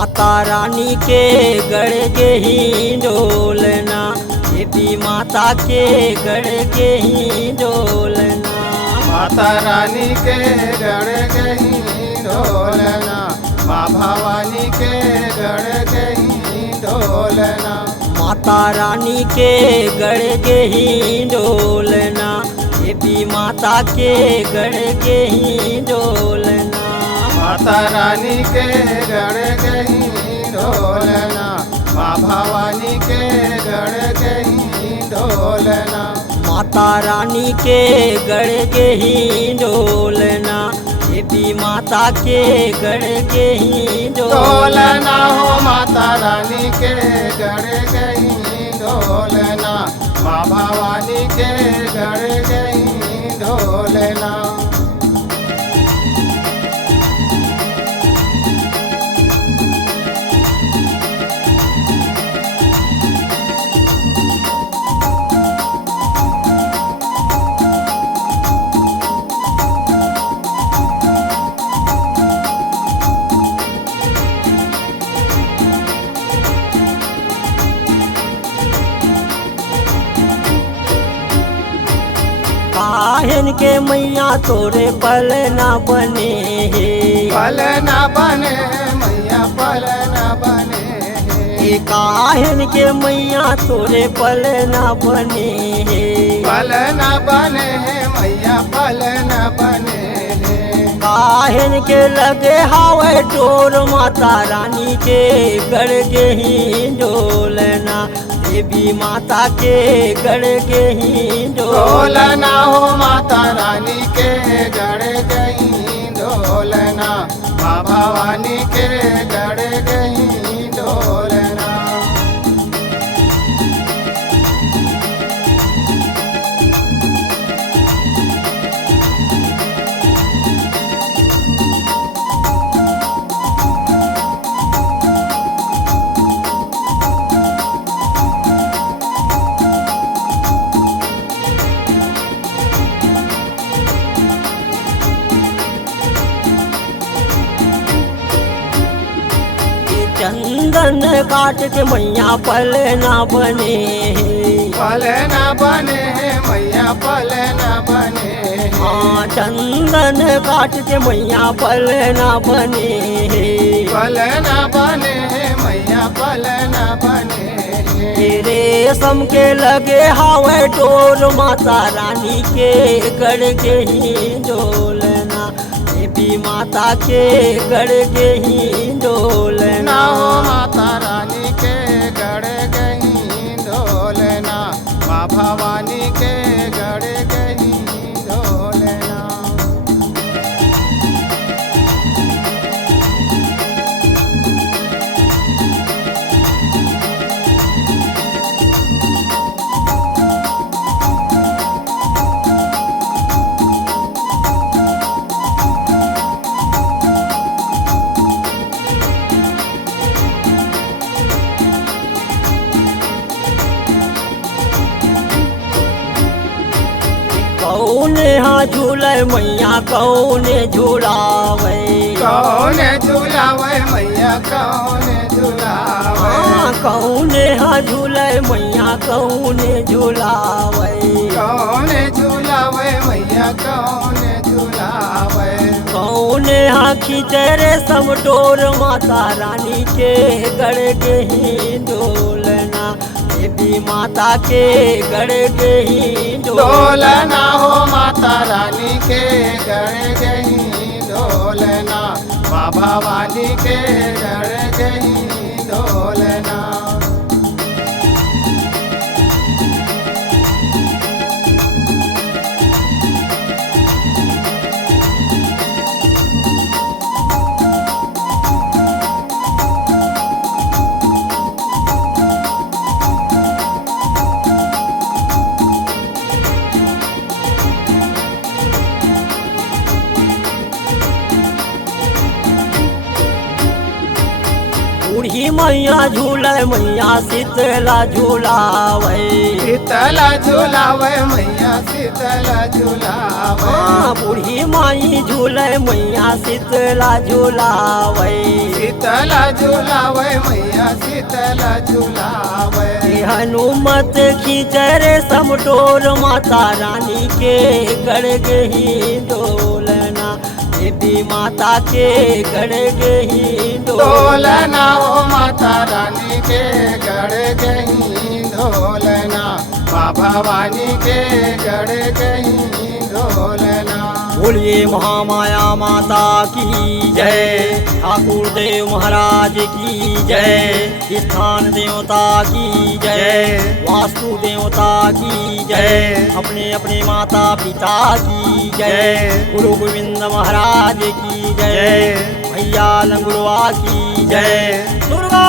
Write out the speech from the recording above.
माता रानी के गढ़ के ही डोलना, देवी माता के गढ़ के ही डोलना। माता रानी के गढ़ के ही डोलना, माँ भवानी के गढ़ के ही डोलना। माता रानी के गढ़ के ही डोलना, देवी माता के गढ़ के ही डोलना। माता रानी के गढ़ के ही डोलना, माँ भवानी के गढ़ के ही डोलना। माता रानी के गढ़ के ही डोलना, देवी माता के गढ़ के ही डोलना हो माता रानी के गढ़ के ही डोलना, माँ भवानी के गढ़ के ही डोलना। काहन के मैया तोरे पल ना बने हे, पल ना बने मैया पल ना बने। हे काहन के मैया तोरे पल ना बने हे, पल ना बने मैया पल ना बने। काहन के लगे हावे डोर, माता रानी के गढ़ के ही डोलना, देवी माता के गढ़ के ही डोलना हो माता रानी के गढ़ के ही डोलना, माँ भवानी के गढ़ के ही डोलना। चंदन काट के मैया पल ना बने हे, पल ना बने मैया पल ना बने। हाँ चंदन काट के मैया पल ना बने हे, पल ना बने मैया पल ना बने। रेशम के लगे हावे डोर, माता रानी के गढ़ के ही डोलना, देवी माता के गढ़ के ही डोलना। हो माता रानी के गढ़ के ही डोलना, माँ भवानी के गढ़ के ही डोलना। कौन हाँ झूले मैया कौन झूलावे, कौन झूलावे मैया कौन झूलावे। हाँ कौन हाँ झूले मैया कौन झूलावे, कौन झूलावे मैया कौन झूलावे। कौन हाँ खींचे रेशम डोर, माता रानी के गढ़ के ही डोलना, देवी माता के गढ़ के ही डोलना हो माता रानी के गढ़ के ही डोलना, माँ भवानी के गढ़ के ही डोलना। बूढ़ी मैया झूले मैया शीतला झूलावे, शीतला झूलावे मैया शीतला झूलावे। हाँ बूढ़ी माई झूले मैया शीतला झूलावे, शीतला झूला शीतल झुलावे ये हनुमत खींचे रे समटोर माता रानी के गढ़ गही डोलना देवी माता के गढ़ गही ढोलना ओ माता रानी के गढ़ गई ढोलना माँ भवानी के गढ़ गई ढोलना बोलिए महामाया माता की जय, ठाकुर देव महाराज की जय, स्थान देवता की जय, वास्तु देवता की जय, अपने अपने माता पिता की जय, गुरु गोविंद महाराज की जय, भैया लंगुरवा की जय, दुर्गा